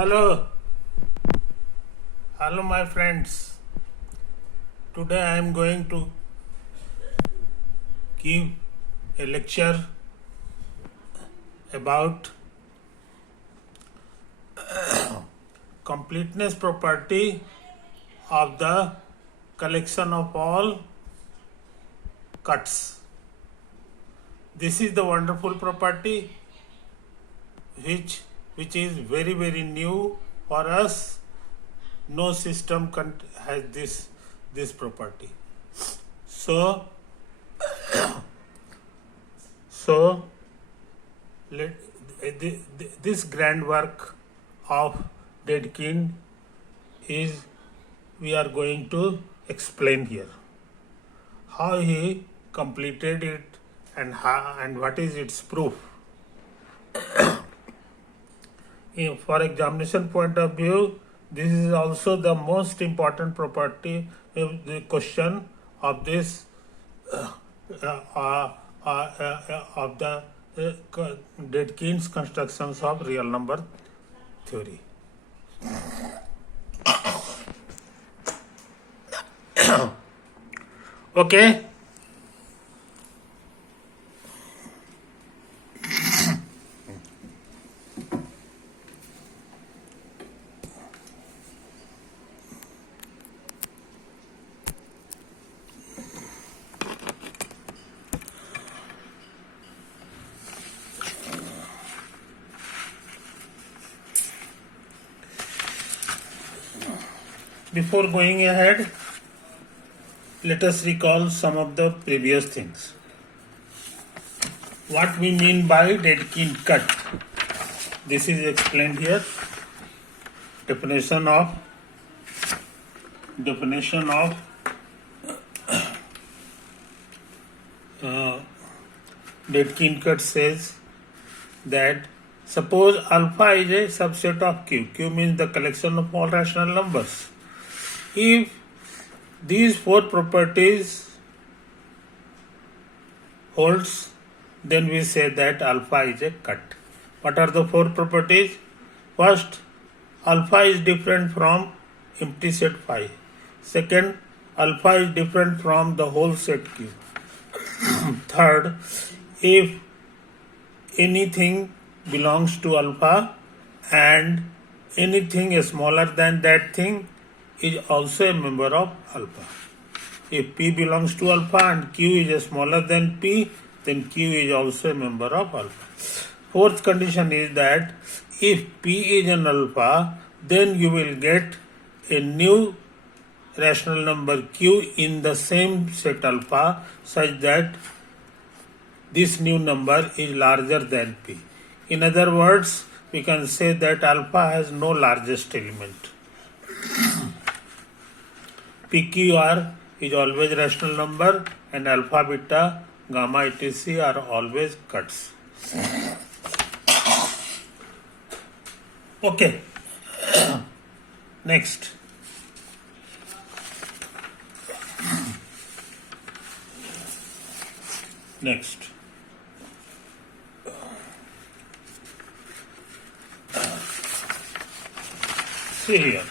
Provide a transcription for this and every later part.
Hello, hello, my friends. Today I am going to give a lecture about completeness property of the collection of all cuts. This is the wonderful property which is very new for us. No system has this property. So this grand work of Dedekind is we are going to explain here how he completed it and what is its proof. For examination point of view, this is also the most important property of the question of this of the Dedekind's constructions of real number theory. Okay. Before going ahead, let us recall some of the previous things. What we mean by Dedekind cut. This is explained here. Definition of Dedekind cut says that suppose alpha is a subset of Q. Q means the collection of all rational numbers. If these four properties holds, then we say that alpha is a cut. What are the four properties? First, alpha is different from empty set phi. Second, alpha is different from the whole set Q. Third, if anything belongs to alpha and anything smaller than that thing is also a member of alpha. If P belongs to alpha and Q is smaller than P, then Q is also a member of alpha. Fourth condition is that if P is an alpha, then you will get a new rational number Q in the same set alpha such that this new number is larger than P. In other words, we can say that alpha has no largest element. PQR is always rational number and alpha, beta, gamma, etc. are always cuts. Okay. Next. See here.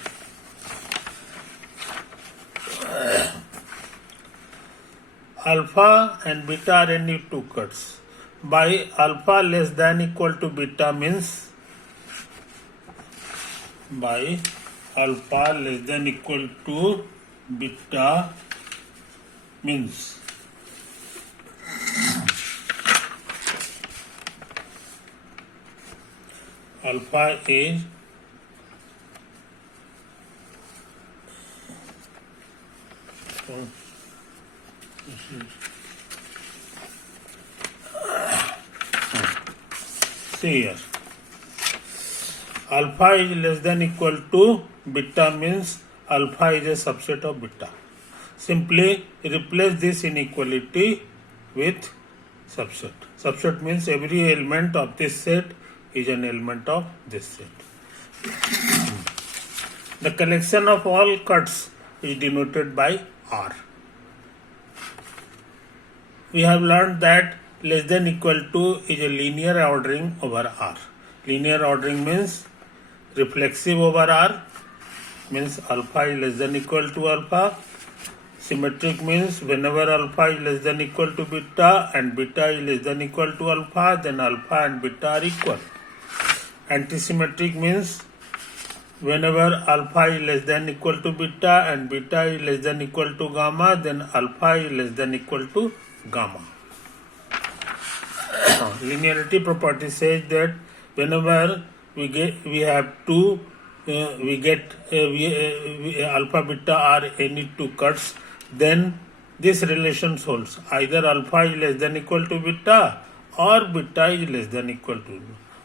Alpha and beta are any two cuts. By alpha less than equal to beta means alpha is see here. Alpha is less than equal to beta means alpha is a subset of beta. Simply replace this inequality with subset. Subset means every element of this set is an element of this set. The collection of all cuts is denoted by R. We have learned that less than equal to is a linear ordering over R. Linear ordering means reflexive over R means alpha is less than equal to alpha. Symmetric means whenever alpha is less than equal to beta and beta is less than equal to alpha, then alpha and beta are equal. Antisymmetric means whenever alpha is less than equal to beta and beta is less than equal to gamma, then alpha is less than equal to gamma. Linearity property says that whenever we have two alpha beta are any two cuts, then this relation holds. Either alpha is less than equal to beta or beta is less than equal to.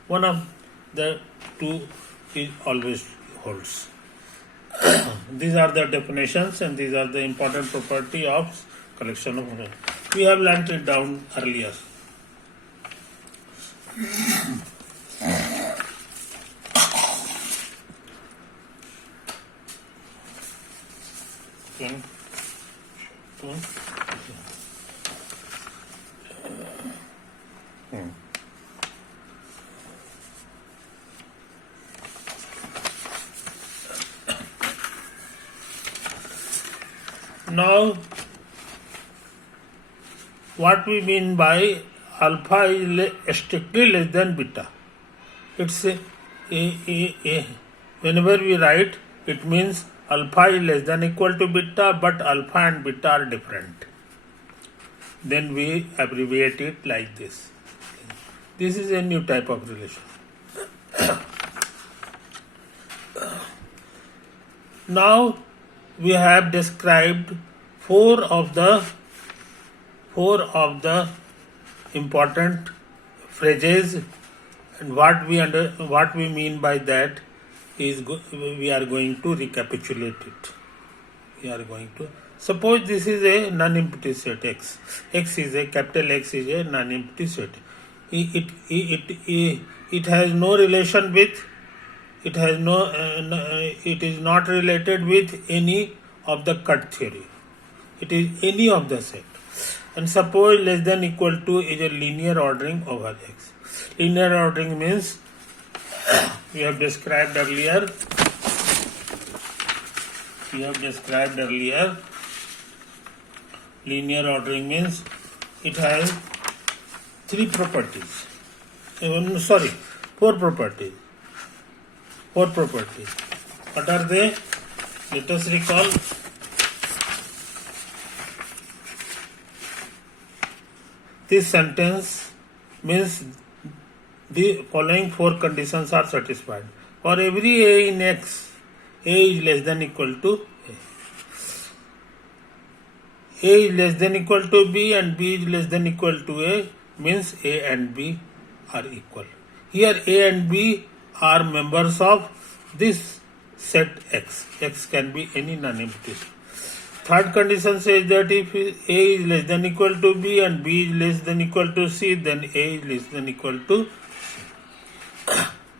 One of the two is always holds. These are the definitions and these are the important property of collection of model. We have learnt it down earlier. Now, what we mean by alpha is strictly less than beta. It's whenever we write, it means alpha is less than equal to beta, but alpha and beta are different. Then we abbreviate it like this. This is a new type of relation. Now we have described four of the important phrases, and what we mean by that is we are going to recapitulate it. We are going to suppose this is a non-empty set X. X is a capital X is a non-empty set. It has no relation with. It is not related with any of the cut theory. It is any of the set. And suppose less than equal to is a linear ordering over X. Linear ordering means we have described earlier. Linear ordering means it has four properties. What are they? Let us recall. This sentence means the following four conditions are satisfied. For every A in X, A is less than equal to A. A is less than equal to B and B is less than equal to A means A and B are equal. Here A and B are members of this set X. X can be any non-empty. Third condition says that if A is less than equal to B and B is less than equal to C, then A is less than equal to C.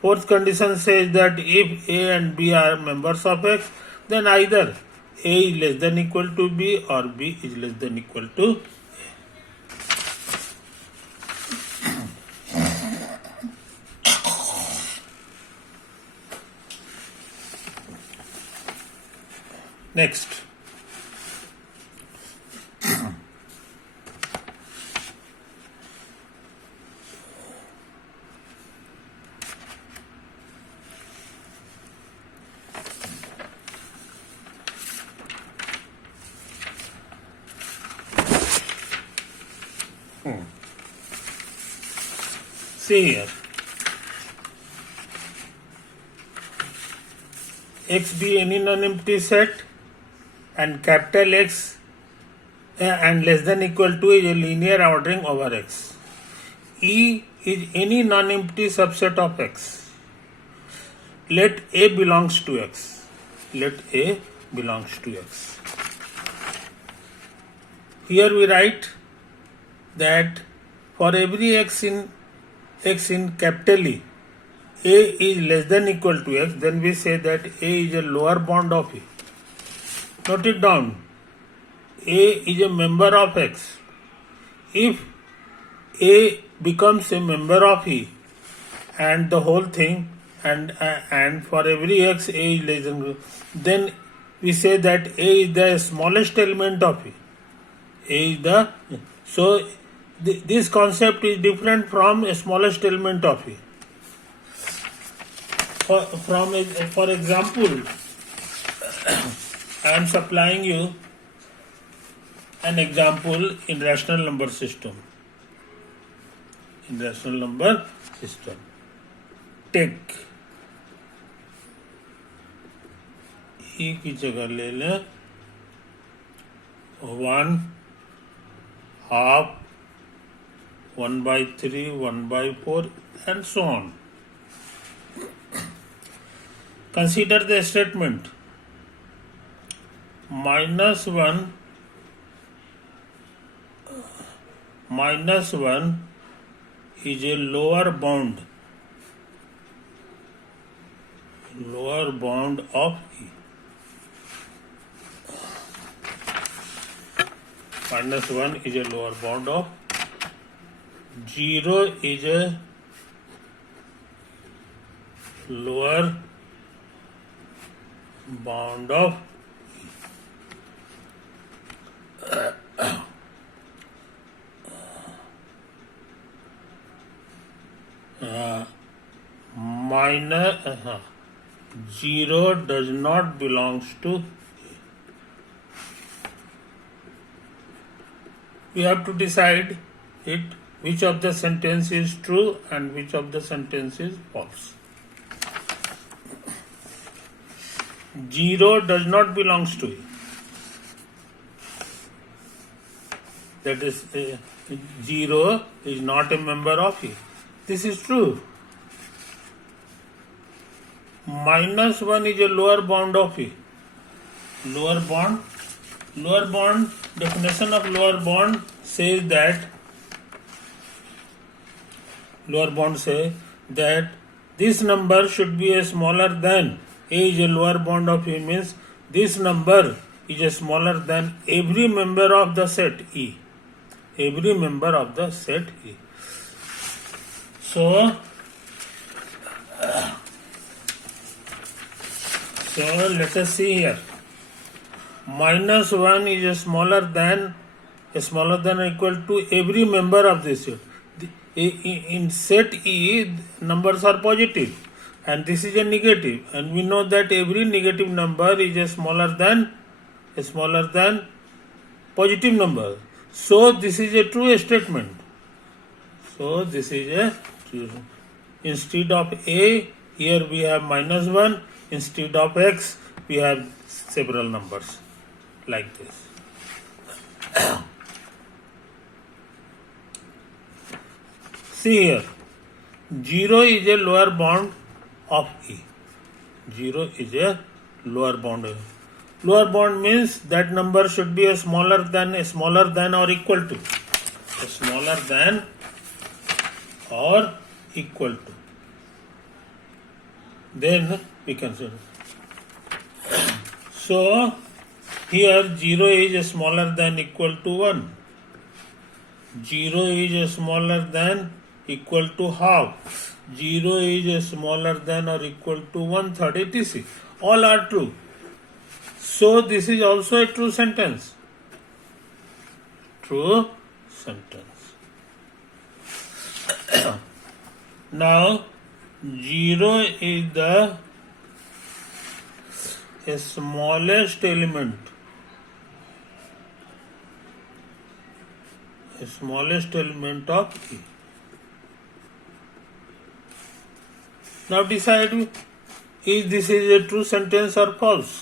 Fourth condition says that if A and B are members of X, then either A is less than equal to B or B is less than equal to next. See here. X be any non-empty set and capital X and less than equal to is a linear ordering over X. E is any non-empty subset of X. Let A belongs to X. Let A belongs to X. Here we write that for every X in capital E, A is less than equal to X, then we say that A is a lower bound of E. Note it down. A is a member of X. If A becomes a member of E and the whole thing and for every x a is less than, then we say that a is the smallest element of a. A is the, so this concept is different from a smallest element of a. For example, I am supplying you an example in rational number system. In rational number system, take e की जगह ले लें 1 half 1/3 1/4 and so on. Consider the statement -1 is a lower bound of E. -1 is a lower bound of 0 is a lower bound of minus 0 does not belongs to. We have to decide it which of the sentence is true and which of the sentence is false. 0 does not belongs to. That is, 0 is not a member of E. This is true. -1 is a lower bound of E. Lower bound, definition of lower bound says that, this number should be a smaller than, A is a lower bound of E means this number is a smaller than every member of the set E. Every member of the set E. So let us see here. -1 is a smaller than or equal to every member of this set. In set E, numbers are positive, and this is a negative, and we know that every negative number is a smaller than positive number. So this is a true statement. So this is a true. Instead of A, here we have -1. Instead of X, we have several numbers like this. See here, 0 is a lower bound of E. 0 is a lower bound. Lower bound means that number should be a smaller than or equal to. A smaller than or equal to. Then we consider. So here 0 is smaller than equal to 1. 0 is smaller than equal to half. 0 is smaller than or equal to 1/3 etc. All are true. So this is also a true sentence. True sentence. Now 0 is the smallest element. Smallest element of E. Now decide if this is a true sentence or false.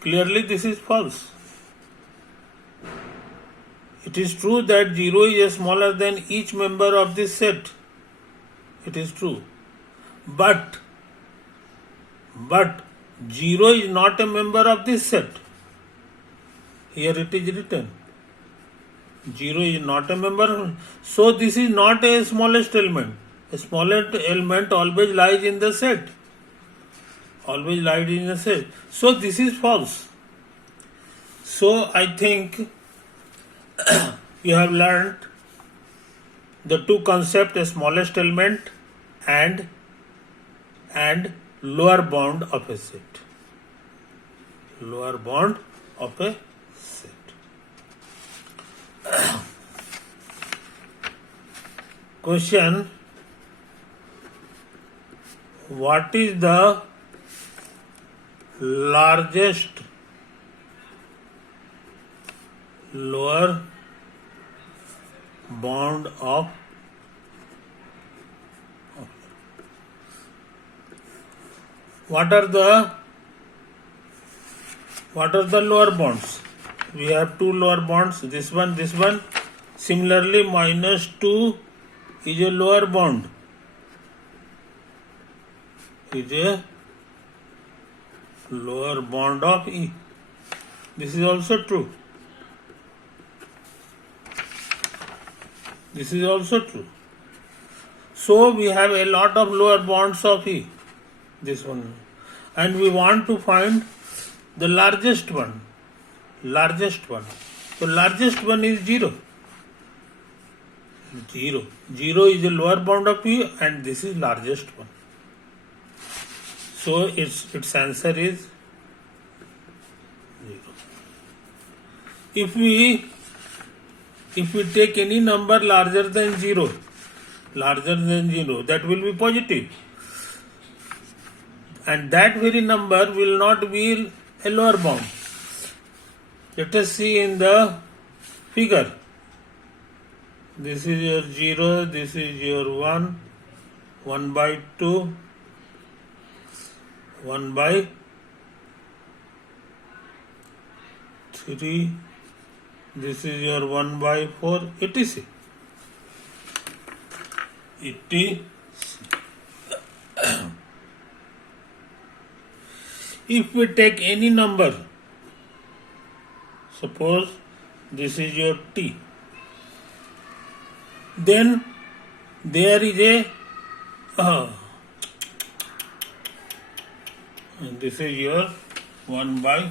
Clearly this is false. It is true that 0 is smaller than each member of this set. It is true. But 0 is not a member of this set. Here it is written. 0 is not a member. So this is not a smallest element. A smallest element always lies in the set. Always lies in the set. So this is false. So I think you have learned the two concepts, a smallest element and and lower bound of a set. Lower bound of a set. Question: what is the largest lower bound of what are the lower bounds? We have two lower bounds, this one. Similarly, -2 is a lower bound. Is a lower bound of E. This is also true. This is also true. So we have a lot of lower bounds of E. This one. And we want to find the largest one. So largest one is 0. 0 is the lower bound of E and this is largest one. So its answer is 0. If we take any number larger than 0, that will be positive. And that very number will not be a lower bound. Let us see in the figure. This is your 0, this is your 1, 1 by 2, 1 by 3, this is your 1 by 4, etc. If we take any number, suppose this is your t, then there is a this is your 1 by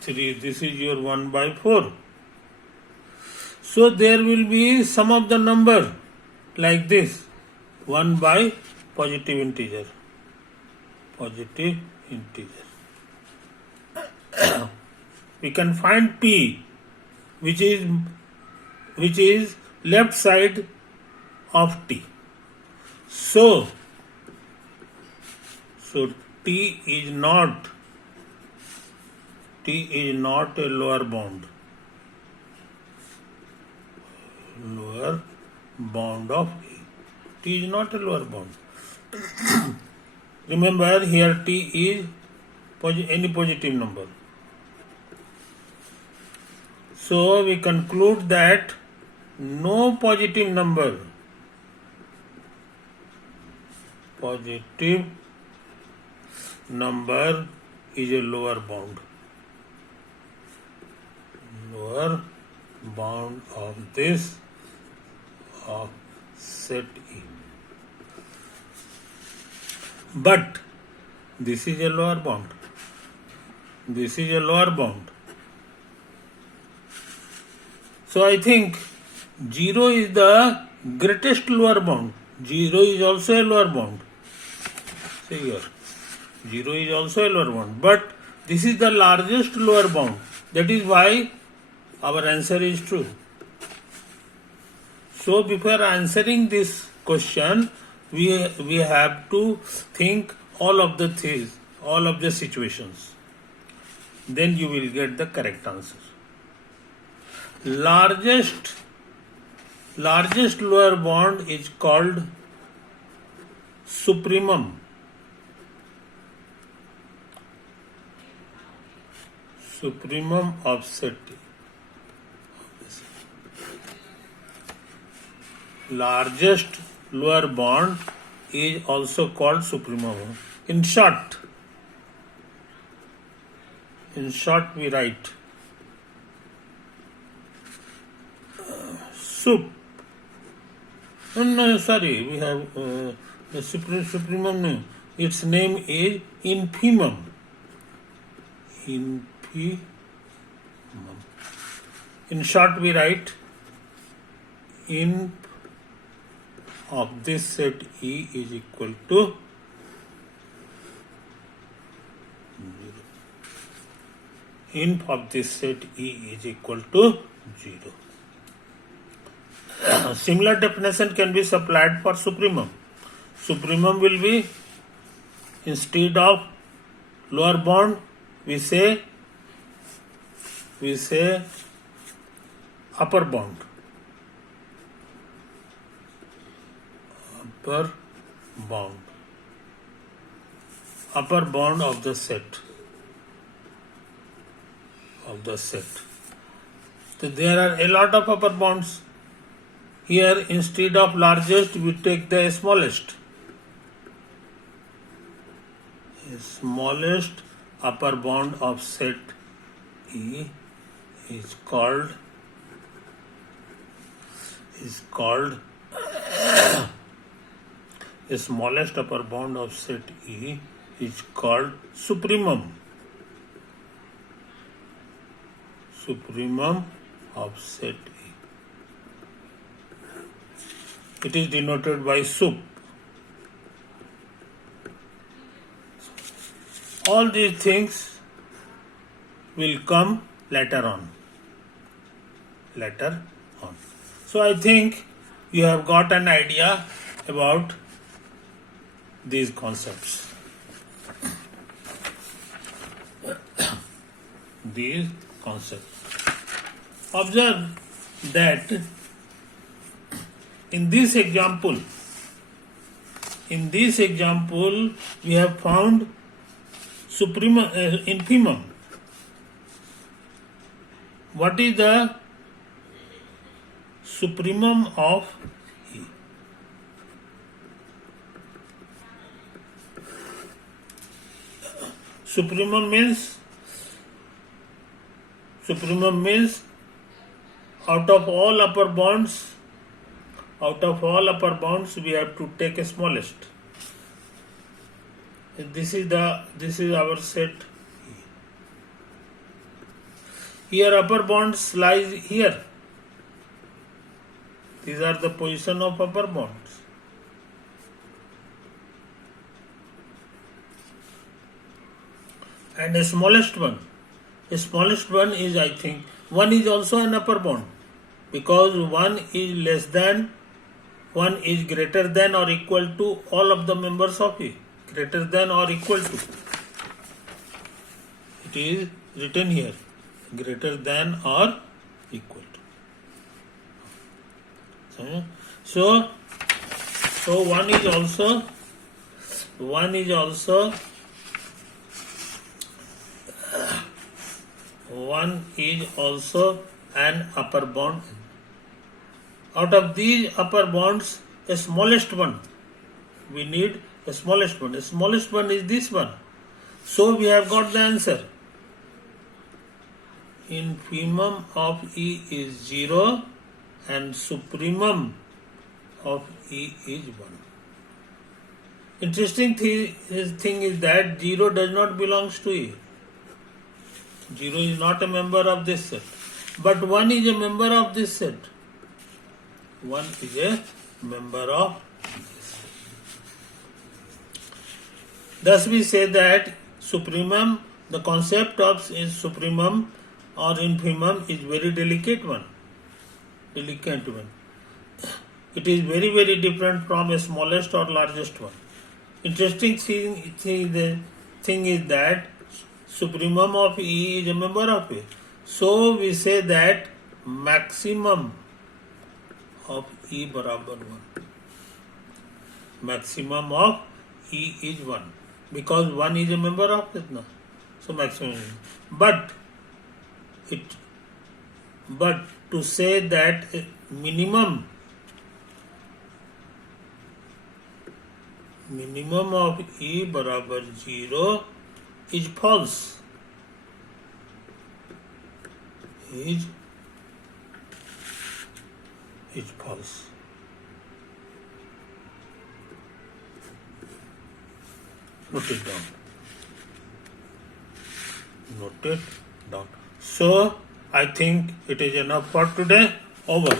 3, this is your 1 by 4. So there will be some of the number like this, 1 by positive integer. We can find p, which is left side of t. So t is not a lower bound. Lower bound of E. T is not a lower bound. Remember, here t is any positive number. So we conclude that no positive number is a lower bound. Lower bound of this of set E. But this is a lower bound. This is a lower bound. So I think 0 is the greatest lower bound. 0 is also a lower bound. See here. 0 is also a lower bound. But this is the largest lower bound. That is why our answer is true. So before answering this question, we have to think all of the things, all of the situations. Then you will get the correct answer. Largest lower bound is called supremum. Supremum of set T. Largest lower bound is also called supremum. In short we write sup. No, sorry, we have the supremum name. Its name is infimum. Infimum. In short, we write inf of this set E is equal to inf of this set E is equal to 0. Similar definition can be supplied for supremum. Supremum will be, instead of lower bound, we say upper bound. Upper bound of the set. So there are a lot of upper bounds. Here, instead of largest, we take the smallest. Smallest upper bound of set E is called the smallest upper bound of set E is called supremum. Supremum of set E. It is denoted by sup. All these things will come later on. So I think you have got an idea about these concepts. Observe that in this example we have found infimum. What is the supremum of E? Supremum means out of all upper bounds we have to take a smallest. This is our set. Here upper bounds lies here. These are the position of upper bounds. And the smallest one is, I think, 1 is also an upper bound, because 1 is greater than or equal to all of the members of E. Greater than or equal to. It is written here. Greater than or equal to. So 1 is also an upper bound. Out of these upper bounds, a smallest one. We need a smallest one. The smallest one is this one. So we have got the answer. Infimum of E is 0 and supremum of E is 1. Interesting thing is that 0 does not belong to E. 0 is not a member of this set. But 1 is a member of this set. 1 is a member of this set. Thus we say that supremum, the concept of supremum or infimum is very delicate one. It is very, very different from a smallest or largest one. Interesting thing is that supremum of E is a member of A. So we say that maximum of E barabar 1. Maximum of E is 1. Because 1 is a member of it now. So maximum is 1. But to say that minimum of E barabar 0 is false. Is false. Note it down. So I think it is enough for today. Over.